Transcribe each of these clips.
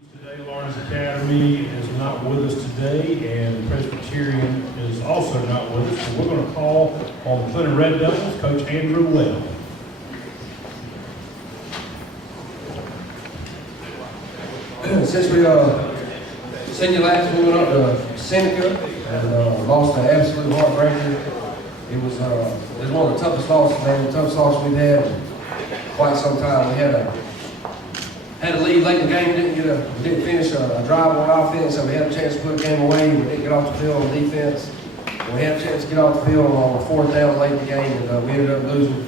Today, Lawrence Academy is not with us today, and Presbyterian is also not with us. So we're going to call on the Clinton Red Devils, Coach Andrew Webb. Since we senior last, we went up to Seneca and lost an absolute heartbreaker. It was one of the toughest losses, man. The toughest loss we've had in quite some time. We had a lead late in the game, didn't finish a drive on offense, so we had a chance to put the game away. We didn't get off the field on defense. We had a chance to get off the field on fourth down late in the game, and we ended up losing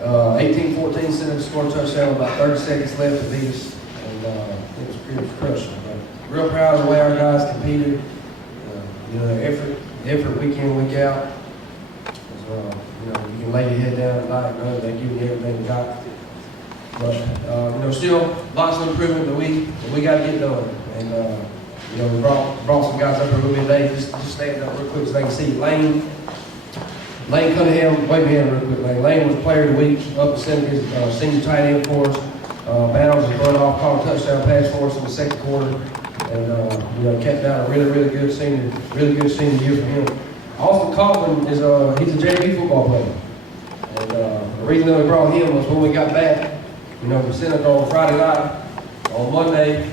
18-14. Seneca scored a touchdown, about 30 seconds left to beat us, and it was crushing. But real proud of the way our guys competed. Effort week in, week out. You can lay your head down at night, know they give you everything you got. But still lots of improvement that we got to get done. And we brought some guys up here a little bit today. Just stand up real quick so they can see. Lane Cunningham, wave your hand real quick, Lane. Lane was player of the week up at Seneca's senior tight end for us. Bounds and run off, caught a touchdown pass for us in the second quarter, and kept out a really good senior year for him. Austin Kaufman is he's a JV football player, and the reason that we brought him was when we got back. From Seneca on Friday night. On Monday,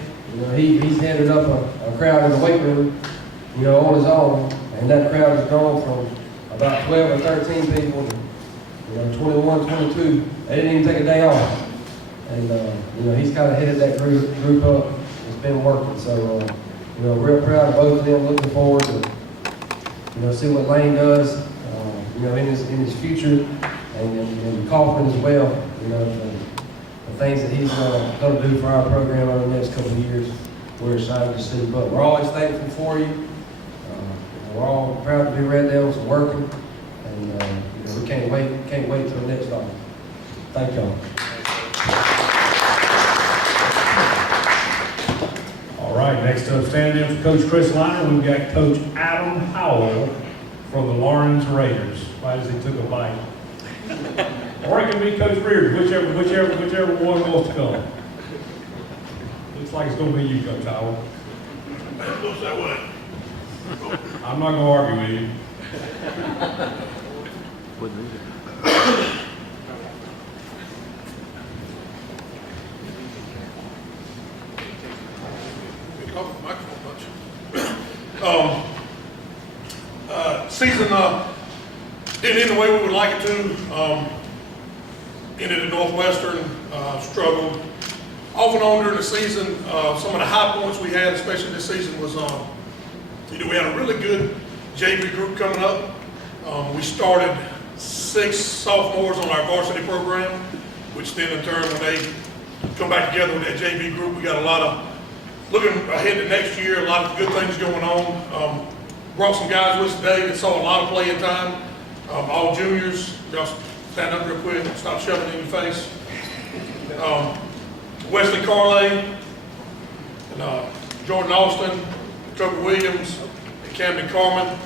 he's headed up a crowd in the weight room, on his own, and that crowd has grown from about 12 or 13 people to 21, 22. They didn't even take a day off. And he's kind of headed that group up. It's been working. So real proud of both of them. Looking forward to see what Lane does in his future, and Kaufman as well. The things that he's going to do for our program over the next couple of years, we're excited to see. But we're always thankful for you. We're all proud to be Red Devils and working, and we can't wait till the next time. Thank y'all. All right, next up, standing in for Coach Chris Liner, we've got Coach Adam Howell from the Lawrence Raiders. Why does he took a bite? Or it can be Coach Reardon, whichever one wants to come. Looks like it's going to be you, Coach Howell. It looks that way. I'm not going to argue with you. Season didn't end the way we would like it to. Ended at Northwestern, struggled off and on during the season. Some of the high points we had, especially this season, was we had a really good JV group coming up. We started 6 sophomores on our varsity program, which then in turn, when they come back together with that JV group, we got a lot of, looking ahead to next year, a lot of good things going on. Brought some guys with us today that saw a lot of playing time, all juniors. Y'all stand up real quick, stop shoving in your face. Wesley Carlay, and Jordan Austin, Trevor Williams, and Camden Carmen.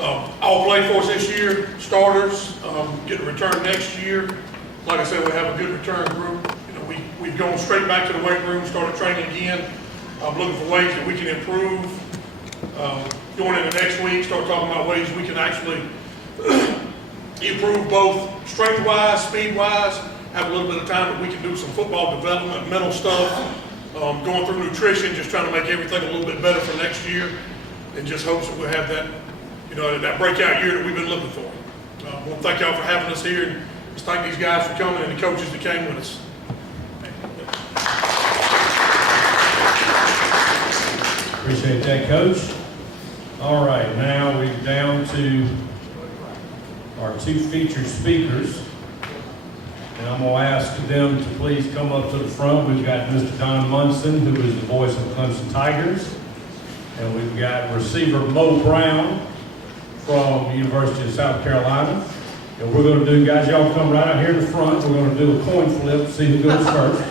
All played for us this year, starters, get a return next year. Like I said, we have a good return group. We've gone straight back to the weight room, started training again. I'm looking for ways that we can improve. Going into next week, start talking about ways we can actually improve both strength-wise, speed-wise, have a little bit of time that we can do some football development, mental stuff, going through nutrition, just trying to make everything a little bit better for next year, and just hopes that we'll have that, that breakout year that we've been looking for. I want to thank y'all for having us here, and just thank these guys for coming and the coaches that came with us. Appreciate that, Coach. All right, now we're down to our 2 featured speakers. And I'm going to ask them to please come up to the front. We've got Mr. Don Munson, who is the voice of the Clemson Tigers. And we've got receiver Mo Brown from the University of South Carolina. And we're going to do, guys, y'all come right out here in the front. We're going to do a coin flip, see who goes first.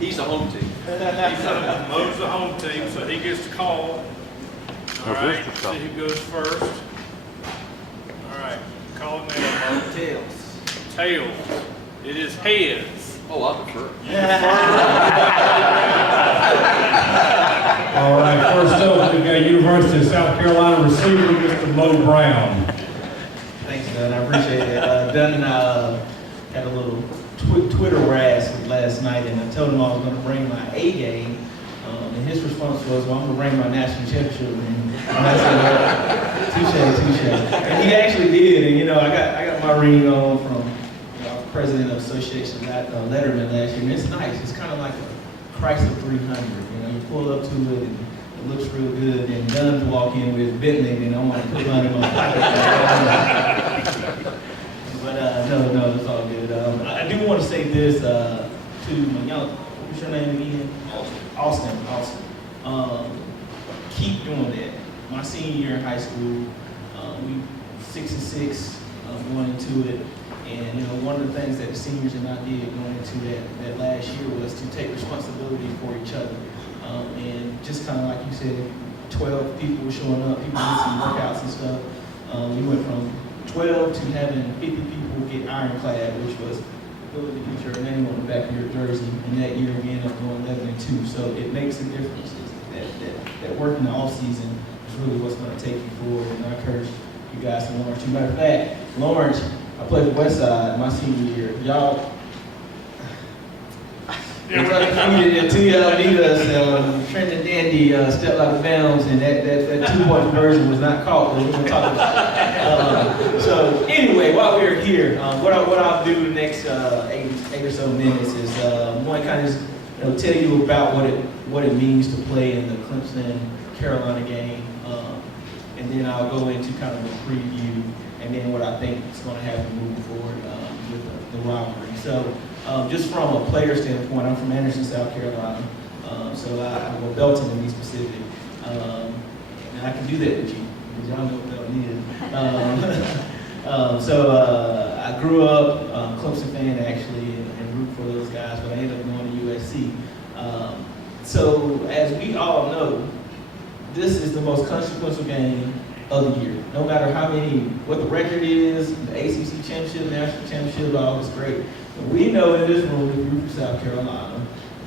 He's the home team. Mo's the home team, so he gets to call. All right, see who goes first. All right, call it now. Tails. Tails. It is heads. Oh, I prefer. All right, first up, we've got University of South Carolina receiver, Mr. Mo Brown. Thanks, Don. I appreciate it. Don and I had a little Twitter razz last night, and I told him I was going to bring my A game. And his response was, "Well, I'm going to bring my national championship ring." And I said, well, touche. And he actually did. And, you know, I got my ring on from president of Association Letterman last year. And it's nice. It's kind of like a Chrysler 300. You know, you pull up to it, and it looks real good. And Dunn's walk in with Bentley, and I want to put it in my pocket. But no, it's all good. I do want to say this to my young, what's your name again? Austin. Keep doing that. My senior year in high school, we 6-6 going into it. And you know, one of the things that the seniors and I did going into that last year was to take responsibility for each other. And just kind of like you said, 12 people were showing up, people did some workouts and stuff. We went from 12 to having 50 people get ironclad, which was the ability to get your name on the back of your jersey. And that year we ended up going 11-2. So it makes a difference. That work in the off season is really what's going to take you forward. And I encourage you guys to Lawrence. As a matter of fact, Lawrence, I played the West Side my senior year. Y'all, it's undefeated until y'all beat us. Trent and Dandy stepped out of bounds, and that 2-point conversion was not caught. But we're going to talk about it. So anyway, while we're here, what I'll do the next 8 or so minutes is one kind of tell you about what it means to play in the Clemson Carolina game, and then I'll go into kind of a preview, and then what I think is going to happen moving forward with the rivalry. So just from a player standpoint, I'm from Anderson, South Carolina, so I'm a Belton to be specific, and I can do that with you, because y'all know what Belton is. So I grew up Clemson fan actually, and root for those guys, but I ended up going to USC. So as we all know, this is the most consequential game of the year. No matter what the record is, the ACC championship, national championship, all is great. But we know in this room, if you're from South Carolina,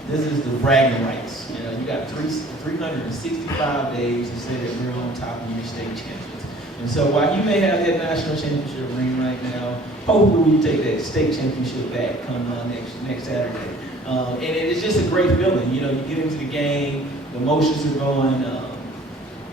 this is the bragging rights. You know, you got 365 days to say that we're on top of your state champions. And so while you may have that national championship ring right now, hopefully we take that state championship back come next Saturday. And it's just a great feeling. You know, you get into the game, the emotions are going.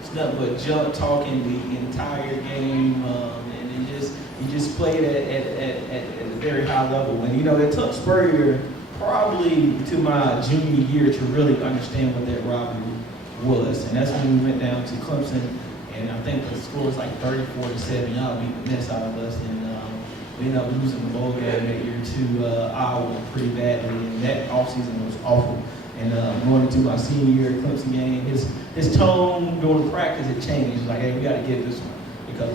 It's nothing but jump talking the entire game, and you just played at a very high level. And you know, it took Spurrier probably to my junior year to really understand what that rivalry was. And that's when we went down to Clemson, and I think the score was like 34-7. Y'all beat the mess out of us, and we ended up losing the bowl game that year to Iowa pretty badly, and that offseason was awful. And going into my senior year Clemson game, his tone during practice had changed. Like, hey, we got to get this one, because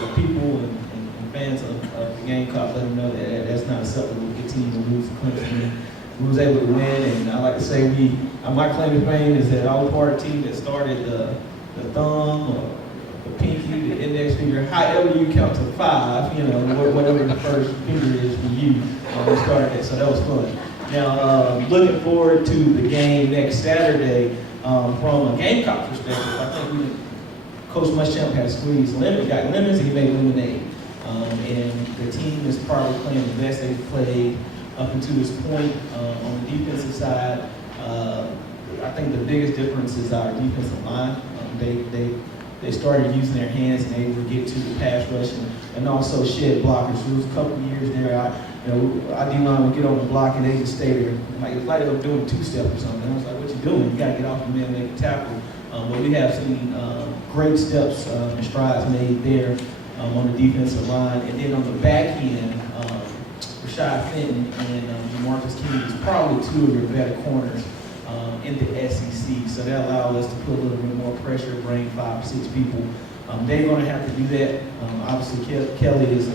the people and fans of the Gamecock let them know that that's not acceptable to continue to lose to Clemson. We was able to win, and I like to say my claim to fame is that I was part of the team that started the thumb or the pinky, the index finger, however you count to 5, you know, whatever the first finger is for you. We started that, so that was fun. Now, looking forward to the game next Saturday, from a Gamecock perspective, I think Coach Muschamp had squeezed lemons, got lemons, and he made lemonade. And the team is probably playing the best they've played up until this point. On the defensive side, I think the biggest difference is our defensive line. They started using their hands and able to get to the pass rush and also shed blockers. There was a couple of years there, our D-line would get on the block and they just stay there. It was like they were doing a 2-step or something. I was like, what you doing? You got to get off the man and make a tackle. But we have seen great steps and strides made there on the defensive line. And then on the back end, Rashad Fenton and Jamarcus Kennedy is probably 2 of your better corners in the SEC. So that allowed us to put a little bit more pressure, bring 5 or 6 people. They're going to have to do that. Obviously, Kelly is,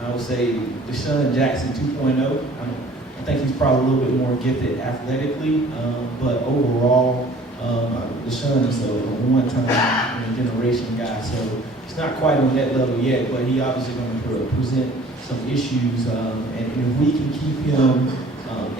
I would say, Deshaun Jackson 2.0. I think he's probably a little bit more gifted athletically, but overall, Deshaun is a one-time generation guy. So he's not quite on that level yet, but he obviously going to present some issues. And if we can keep him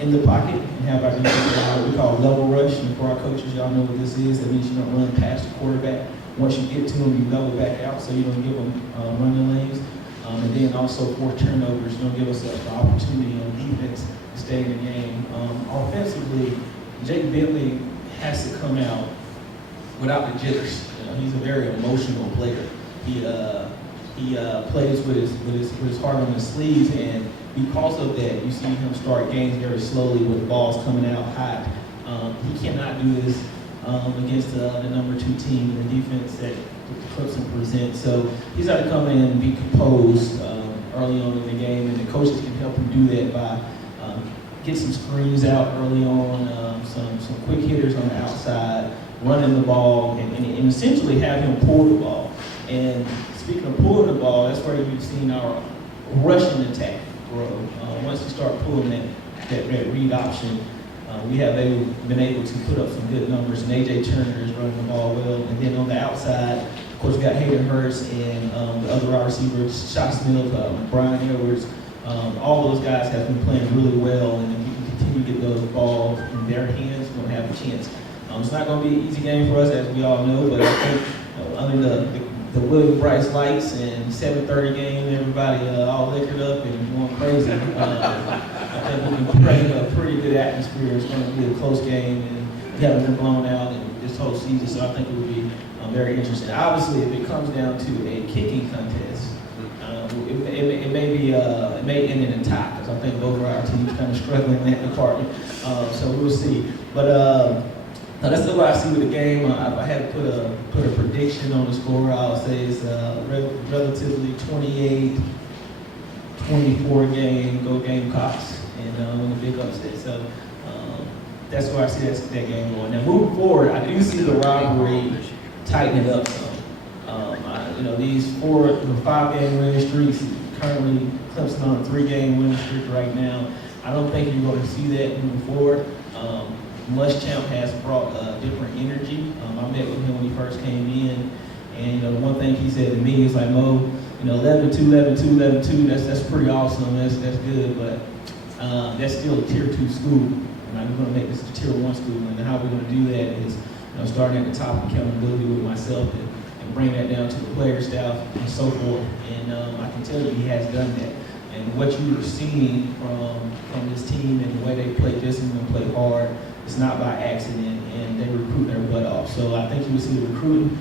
in the pocket and have our defense what we call level rush. And for our coaches, y'all know what this is. That means you don't run past the quarterback. Once you get to them, you level back out so you don't give them running lanes. And then also force turnovers. You don't give us the opportunity on defense to stay in the game. Offensively, Jake Bentley has to come out without the jitters. You know, he's a very emotional player. He plays with his heart on his sleeves, and because of that, you see him start games very slowly with balls coming out hot. He cannot do this against the number 2 team in the defense that Clemson presents. So he's got to come in and be composed early on in the game, and the coaches can help him do that by get some screens out early on, some quick hitters on the outside, running the ball, and essentially have him pull the ball. And speaking of pulling the ball, that's where you've seen our rushing attack grow. Once you start pulling that read option, we have been able to put up some good numbers, and A.J. Turner is running the ball well. And then on the outside, of course, we got Hayden Hurst and the other wide receivers, Shot Smith, Brian Edwards. All those guys have been playing really well, and if we can continue to get those balls in their hands, we're going to have a chance. It's not going to be an easy game for us, as we all know, but I think under the William Bryce lights and 7:30 game, everybody all liquored up and going crazy. I think we can create a pretty good atmosphere. It's going to be a close game, and we haven't been blown out in this whole season, so I think it will be very interesting. Obviously, if it comes down to a kicking contest, it may end in a tie, because I think both of our teams kind of struggling in that department. So we'll see. But that's what I see with the game. If I had to put a prediction on the score, I'll say it's relatively 28-24 game, go Gamecocks, and win a big upset. So that's where I see that game going. Now moving forward, I do see the rivalry tightening up some. These 5-game winning streaks, currently Clemson on a 3-game winning streak right now. I don't think you're going to see that moving forward. Muschamp has brought a different energy. I met with him when he first came in, and the one thing he said to me is like, Mo, 11-2, 11-2, 11-2. That's pretty awesome. That's good, but that's still a tier 2 school. And I'm going to make this a tier 1 school, and how we're going to do that is starting at the top of accountability with myself and bring that down to the player staff and so forth. And I can tell you he has done that. And what you are seeing from this team and the way they play discipline and play hard, it's not by accident, and they recruit their butt off. So I think you will see the recruiting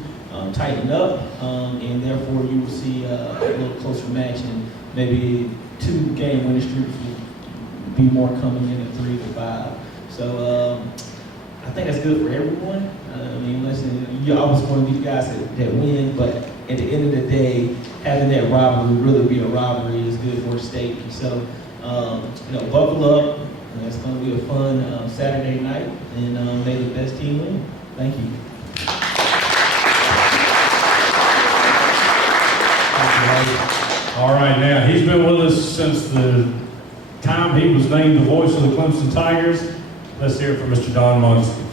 tighten up, and therefore you will see a little closer match, and maybe 2-game winning streaks will be more coming in at 3 to 5. So I think that's good for everyone. Listen, you always want to be the guys that win, but at the end of the day, having that rivalry really be a rivalry is good for the state. So, buckle up. It's going to be a fun Saturday night, and may the best team win. Thank you. All right, now, he's been with us since the time he was named the voice of the Clemson Tigers. Let's hear it from Mr. Don Munson.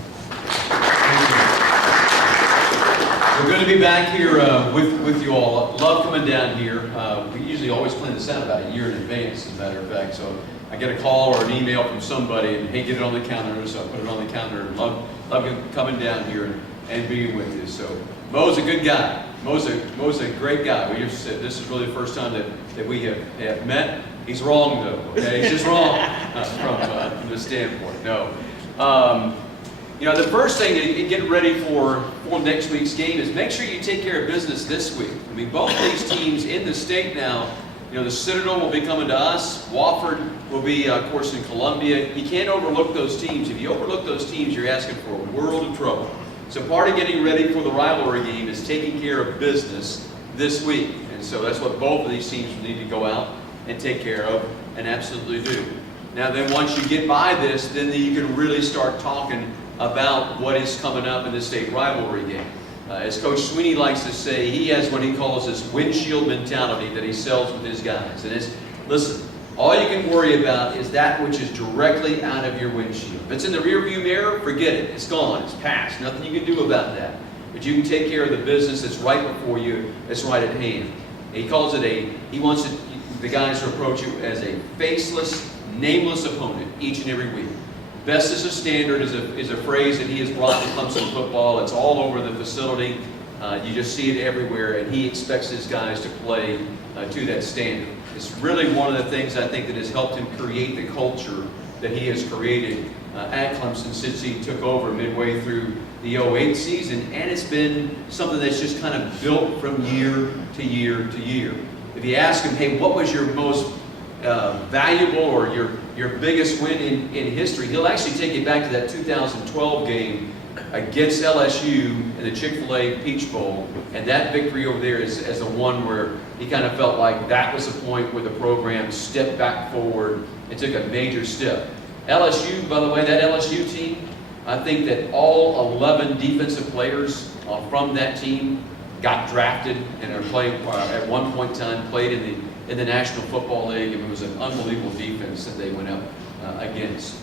We're going to be back here with you all. Love coming down here. We usually always plan this out about a year in advance, as a matter of fact. So I get a call or an email from somebody, and hey, get it on the calendar. So I put it on the calendar. Love coming down here and being with you. So Mo's a good guy. Mo's a great guy. We just said this is really the first time that we have met. He's wrong though. Okay, he's just wrong from this standpoint. No. The first thing to get ready for next week's game is make sure you take care of business this week. I mean, both of these teams in the state now, the Citadel will be coming to us. Wofford will be, of course, in Columbia. You can't overlook those teams. If you overlook those teams, you're asking for a world of trouble. So part of getting ready for the rivalry game is taking care of business this week. And so that's what both of these teams need to go out and take care of, and absolutely do. Now then, once you get by this, then you can really start talking about what is coming up in the state rivalry game. As Coach Sweeney likes to say, he has what he calls this windshield mentality that he sells with his guys. And it's, listen, all you can worry about is that which is directly out of your windshield. If it's in the rearview mirror, forget it. It's gone. It's past. Nothing you can do about that. But you can take care of the business that's right before you, that's right at hand. He calls it he wants the guys who approach you as a faceless, nameless opponent each and every week. Best is a standard is a phrase that he has brought to Clemson football. It's all over the facility. You just see it everywhere, and he expects his guys to play to that standard. It's really one of the things I think that has helped him create the culture that he has created at Clemson since he took over midway through the 08 season, and it's been something that's just kind of built from year to year to year. If you ask him, hey, what was your most valuable or your biggest win in history, he'll actually take you back to that 2012 game against LSU in the Chick-fil-A Peach Bowl, and that victory over there is the one where he kind of felt like that was the point where the program stepped back forward and took a major step. LSU, by the way, that LSU team, I think that all 11 defensive players from that team got drafted and are playing at one point in time played in the National Football League, and it was an unbelievable defense that they went up against.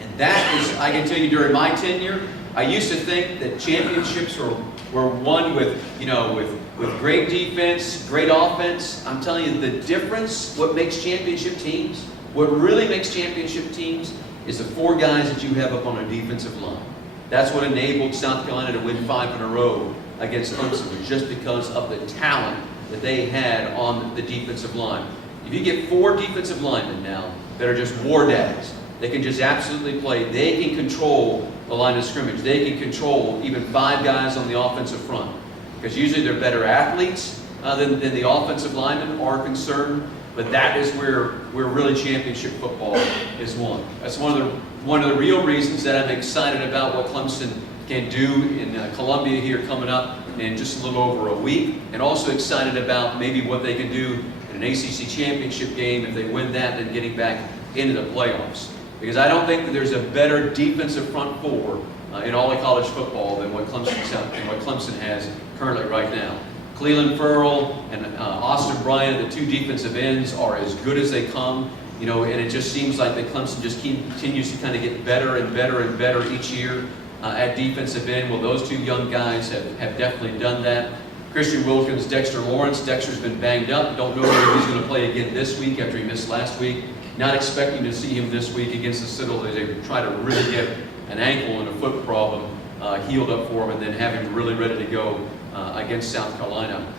And that is, I can tell you, during my tenure, I used to think that championships were won with great defense, great offense. I'm telling you, the difference, what makes championship teams, what really makes championship teams is the 4 guys that you have up on a defensive line. That's what enabled South Carolina to win 5 in a row against Clemson, just because of the talent that they had on the defensive line. If you get 4 defensive linemen now that are just war daddies, they can just absolutely play. They can control the line of scrimmage. They can control even 5 guys on the offensive front, because usually they're better athletes than the offensive linemen are concerned. But that is where really championship football is won. That's one of the real reasons that I'm excited about what Clemson can do in Columbia here coming up in just a little over a week, and also excited about maybe what they can do in an ACC championship game if they win that, than getting back into the playoffs. Because I don't think that there's a better defensive front 4 in all of college football than what Clemson has currently right now. Cleveland Ferrell and Austin Bryant, the 2 defensive ends, are as good as they come. And it just seems like that Clemson just continues to kind of get better and better and better each year at defensive end. Well, those 2 young guys have definitely done that. Christian Wilkins, Dexter Lawrence. Dexter's been banged up. Don't know whether he's going to play again this week after he missed last week. Not expecting to see him this week against the Citadel. They try to really get an ankle and a foot problem healed up for him, and then have him really ready to go against South Carolina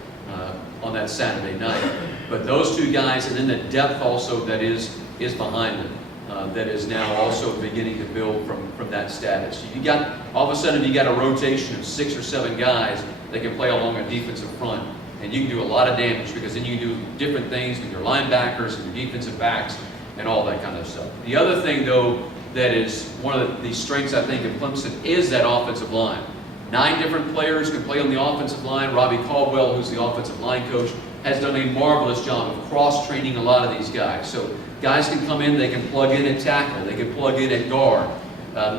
on that Saturday night. But those 2 guys, and then the depth also that is behind them, that is now also beginning to build from that status. You got, all of a sudden, you got a rotation of 6 or 7 guys that can play along a defensive front, and you can do a lot of damage, because then you can do different things with your linebackers and your defensive backs and all that kind of stuff. The other thing, though, that is one of the strengths, I think, of Clemson is that offensive line. 9 different players can play on the offensive line. Robbie Caldwell, who's the offensive line coach, has done a marvelous job of cross-training a lot of these guys. So guys can come in, they can plug in at tackle, they can plug in at guard.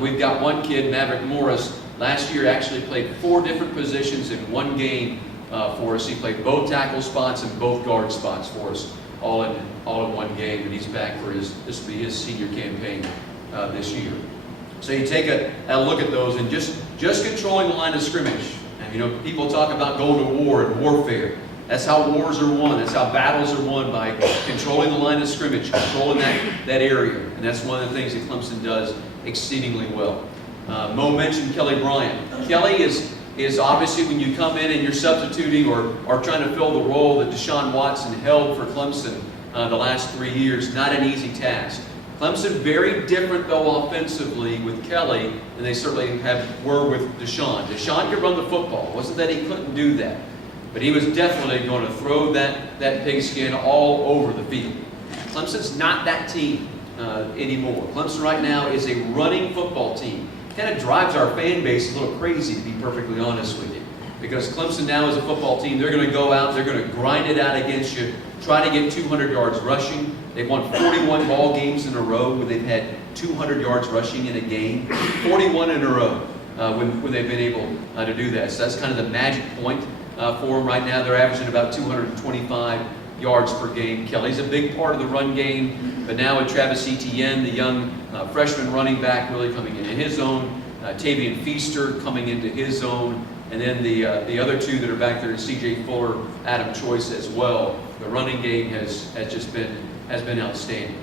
We've got one kid, Maverick Morris, last year actually played 4 different positions in one game for us. He played both tackle spots and both guard spots for us, all in one game, and he's back for this will be his senior campaign this year. So you take a look at those, and just controlling the line of scrimmage. And people talk about going to war and warfare. That's how wars are won. That's how battles are won, by controlling the line of scrimmage, controlling that area. And that's one of the things that Clemson does exceedingly well. Mo mentioned Kelly Bryant. Kelly is obviously, when you come in and you're substituting or trying to fill the role that Deshaun Watson held for Clemson the last 3 years, not an easy task. Clemson very different, though, offensively with Kelly than they certainly were with Deshaun. Deshaun could run the football. It wasn't that he couldn't do that. But he was definitely going to throw that pigskin all over the field. Clemson's not that team anymore. Clemson right now is a running football team. Kind of drives our fan base a little crazy, to be perfectly honest with you. Because Clemson now is a football team. They're going to go out, they're going to grind it out against you, try to get 200 yards rushing. They've won 41 ball games in a row where they've had 200 yards rushing in a game. 41 in a row when they've been able to do that. So that's kind of the magic point for them right now. They're averaging about 225 yards per game. Kelly's a big part of the run game, but now with Travis Etienne, the young freshman running back, really coming into his own, Tavian Feaster coming into his own, And then the other two that are back there, C.J. Fuller, Adam Choice as well. The running game has been outstanding.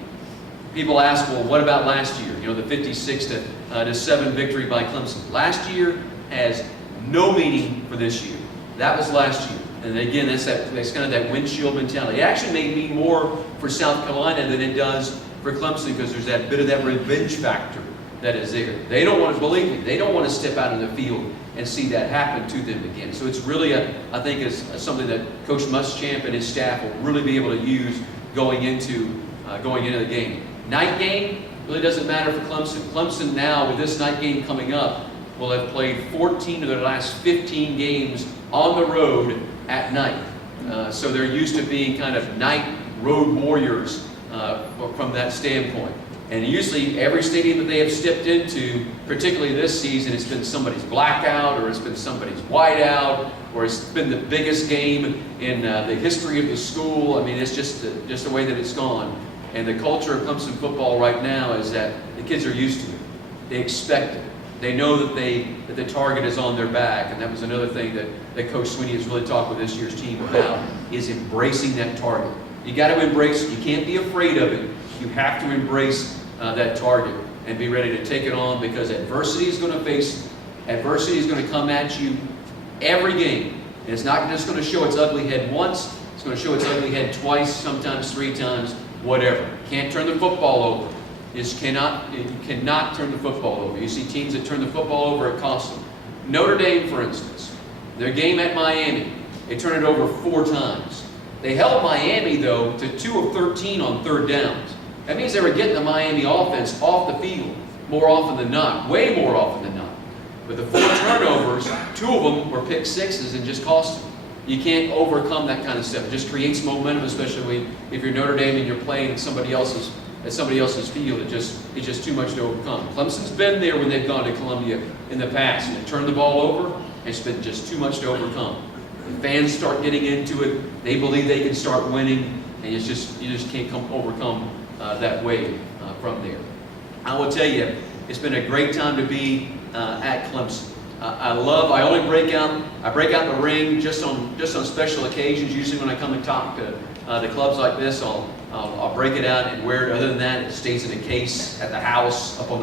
People ask, well, what about last year? You know, the 56-7 victory by Clemson. Last year has no meaning for this year. That was last year. And again, that's kind of that windshield mentality. It actually may mean more for South Carolina than it does for Clemson because there's that bit of that revenge factor that is there. They don't want to, believe me, they don't want to step out in the field and see that happen to them again. So it's really, I think, is something that Coach Muschamp and his staff will really be able to use going into the game. Night game really doesn't matter for Clemson. Clemson now, with this night game coming up, will have played 14 of their last 15 games on the road at night. So they're used to being kind of night road warriors from that standpoint. And usually every stadium that they have stepped into, particularly this season, it's been somebody's blackout, or it's been somebody's whiteout, or it's been the biggest game in the history of the school. I mean, it's just the way that it's gone. And the culture of Clemson football right now is that the kids are used to it. They expect it. They know that the target is on their back, and that was another thing that Coach Sweeney has really talked with this year's team about, is embracing that target. You got to embrace it. You can't be afraid of it. You have to embrace that target and be ready to take it on, because adversity is going to come at you every game. And it's not just going to show its ugly head once. It's going to show its ugly head twice, sometimes 3 times, whatever. Can't turn the football over. You cannot turn the football over. You see teams that turn the football over, it costs them. Notre Dame, for instance, their game at Miami, they turned it over 4 times. They held Miami, though, to 2 of 13 on 3rd downs. That means they were getting the Miami offense off the field more often than not, way more often than not. But the 4 turnovers, 2 of them were pick sixes and just cost them. You can't overcome that kind of stuff. It just creates momentum, especially if you're Notre Dame and you're playing at somebody else's field. It's just too much to overcome. Clemson's been there when they've gone to Columbia in the past, and they turned the ball over, and it's been just too much to overcome. The fans start getting into it. They believe they can start winning, and you just can't overcome that wave from there. I will tell you, it's been a great time to be at Clemson. I only break out the ring just on special occasions. Usually when I come and talk to the clubs like this, I'll break it out and wear it. Other than that, it stays in a case at the house, up on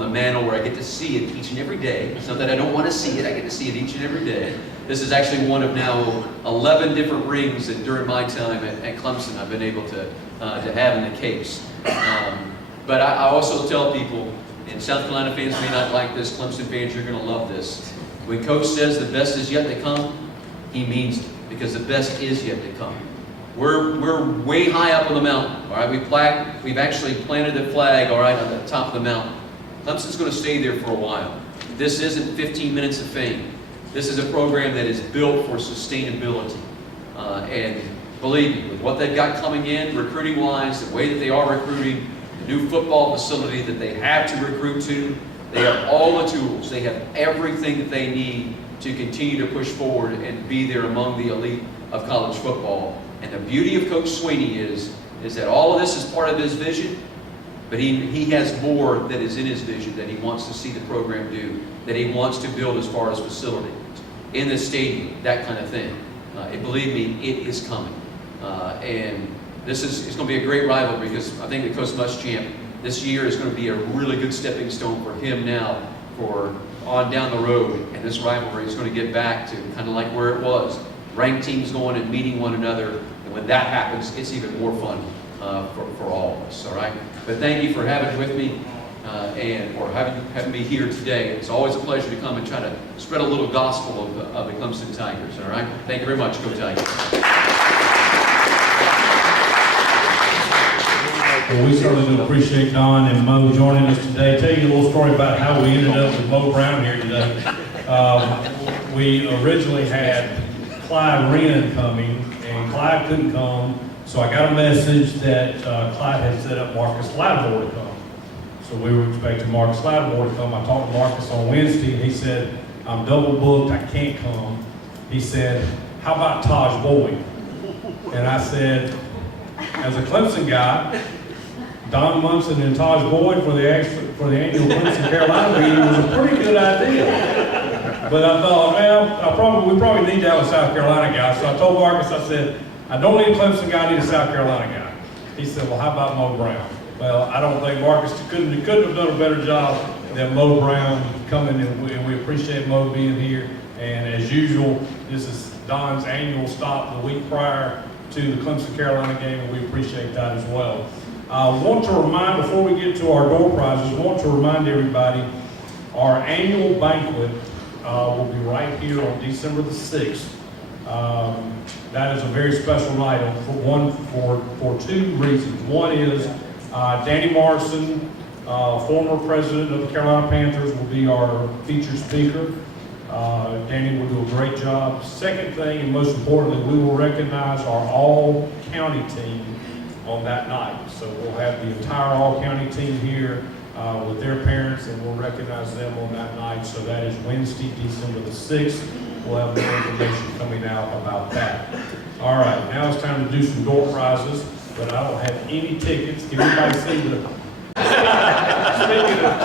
the mantle, where I get to see it each and every day. It's not that I don't want to see it; I get to see it each and every day. This is actually one of now 11 different rings that during my time at Clemson I've been able to have in the case. But I also tell people, and South Carolina fans may not like this, Clemson fans, you're going to love this. When Coach says the best is yet to come, he means it, because the best is yet to come. We're way high up on the mountain, all right? We've actually planted the flag, all right, on the top of the mountain. Clemson's going to stay there for a while. This isn't 15 minutes of fame. This is a program that is built for sustainability. And believe me, with what they've got coming in, recruiting-wise, the way that they are recruiting, the new football facility that they have to recruit to, they have all the tools. They have everything that they need to continue to push forward and be there among the elite of college football. And the beauty of Coach Sweeney is that all of this is part of his vision, but he has more that is in his vision that he wants to see the program do, that he wants to build as far as facilities, in the stadium, that kind of thing. And believe me, it is coming. And it's going to be a great rivalry, because I think that Coach Muschamp this year is going to be a really good stepping stone for him now for on down the road. And this rivalry is going to get back to kind of like where it was. Ranked teams going and meeting one another. And when that happens, it's even more fun for all of us, all right? But thank you for having with me or having me here today. It's always a pleasure to come and try to spread a little gospel of the Clemson Tigers, all right? Thank you very much. Go Tigers. Well, we certainly do appreciate Don and Mo joining us today. Tell you a little story about how we ended up with Mo Brown here today. We originally had Clyde Wren coming, and Clyde couldn't come, so I got a message that Clyde had set up Marcus Lattimore to come. So we were expecting Marcus Lattimore to come. I talked to Marcus on Wednesday, and he said, I'm double booked, I can't come. He said, how about Taj Boyd? And I said, as a Clemson guy, Don Munson and Taj Boyd for the annual Clemson Carolina meeting was a pretty good idea. But I thought, well, we probably need to have a South Carolina guy. So I told Marcus, I said, I don't need a Clemson guy, I need a South Carolina guy. He said, well, how about Mo Brown? Well, I don't think Marcus couldn't have done a better job than Mo Brown coming, and we appreciate Mo being here. And as usual, this is Don's annual stop the week prior to the Clemson-Carolina game, and we appreciate that as well. I want to remind, before we get to our door prizes, I want to remind everybody, our annual banquet will be right here on December the 6th. That is a very special night for two reasons. One is Danny Morrison, former president of the Carolina Panthers, will be our featured speaker. Danny will do a great job. Second thing, and most importantly, we will recognize our all-county team on that night. So we'll have the entire all-county team here with their parents, and we'll recognize them on that night. So that is Wednesday, December the 6th. We'll have more information coming out about that. All right, now it's time to do some door prizes, but I don't have any tickets. Can anybody see the... Speaking of